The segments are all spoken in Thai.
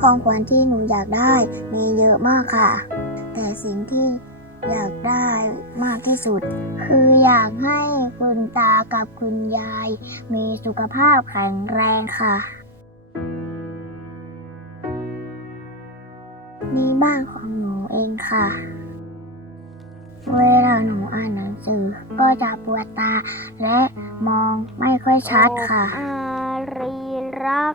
ของขวัญที่หนูอยากได้มีเยอะมากค่ะ แต่สิ่งที่อยากได้มากที่สุด คืออยากให้คุณตากับคุณยาย มีสุขภาพแข็งแรงค่ะ นี่บ้านของหนูเองค่ะ เวลาหนูอ่านหนังสือก็จะปวดตาและมองไม่ค่อยชัดค่ะอารีรัก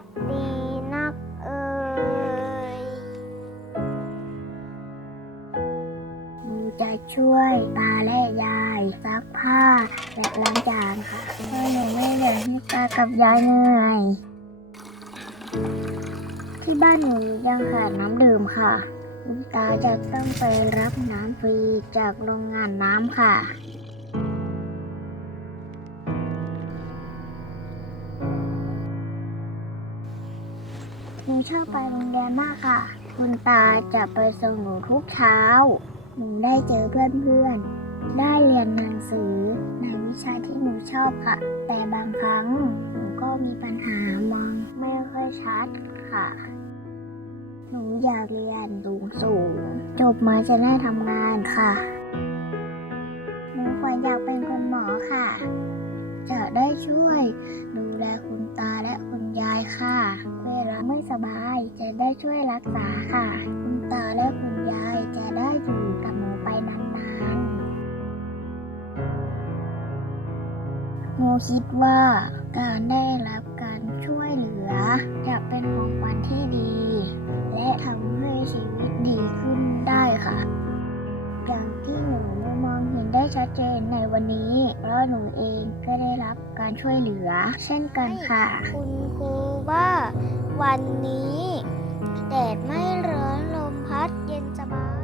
จะช่วยตาและยายซักผ้าและล้างจานค่ะเพื่อหนูไม่อยากให้ตากับยายเหนื่อย ที่บ้านหนูยังขาดน้ำดื่มค่ะคุณตาจะต้องไปรับน้ำฟรีจากโรงงานน้ำค่ะหนูชอบไปโรงเรียนมากค่ะ คุณตาจะไปส่งหนูทุกเช้า หนูได้เจอเพื่อนๆ ได้เรียนหนังสือในวิชาที่หนูชอบค่ะ แต่บางครั้งหนูก็มีปัญหามองไม่ค่อยชัดค่ะ หนูอยากเรียนสูงสูงจบมาจะได้ทำงานค่ะ หนูควรอยากเป็นคุณหมอค่ะ จะได้ช่วยดูแลคุณตาและคุณยายค่ะ เวลาไม่สบายจะได้ช่วยรักษาค่ะ หนูคิดว่าการได้รับการช่วยเหลือ จะเป็นของขวัญที่ดี และทำให้ชีวิตดีขึ้นได้ค่ะ อย่างที่หนูมองเห็นได้ชัดเจนในวันนี้ เพราะหนูเองก็ได้รับการช่วยเหลือ เช่นกันค่ะ คุณครูว่าวันนี้แดดไม่ร้อนลมพัดเย็นสบาย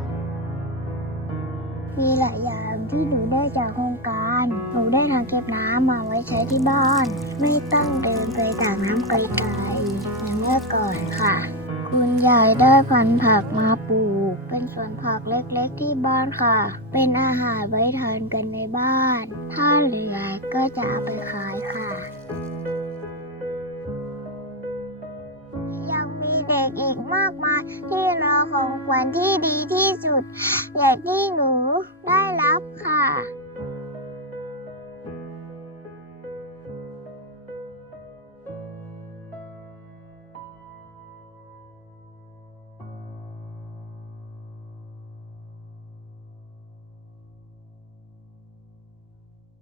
มีหลายอย่างที่หนูได้จากโครงการ หนูได้ทางเก็บน้ำมาไว้ใช้ที่บ้าน ไม่ต้องเดินไปตากน้ำไกลๆเหมือนเมื่อก่อนค่ะ คุณยายได้พันธุ์ผักมาปลูก เป็นสวนผักเล็กๆที่บ้านค่ะ เป็นอาหารไว้ทานกันในบ้าน ถ้าเหลือก็จะเอาไปขายค่ะ ยังมีเด็กอีกมากมายที่ ของขวัญที่ดีที่สุด อย่างที่หนูได้รับค่ะ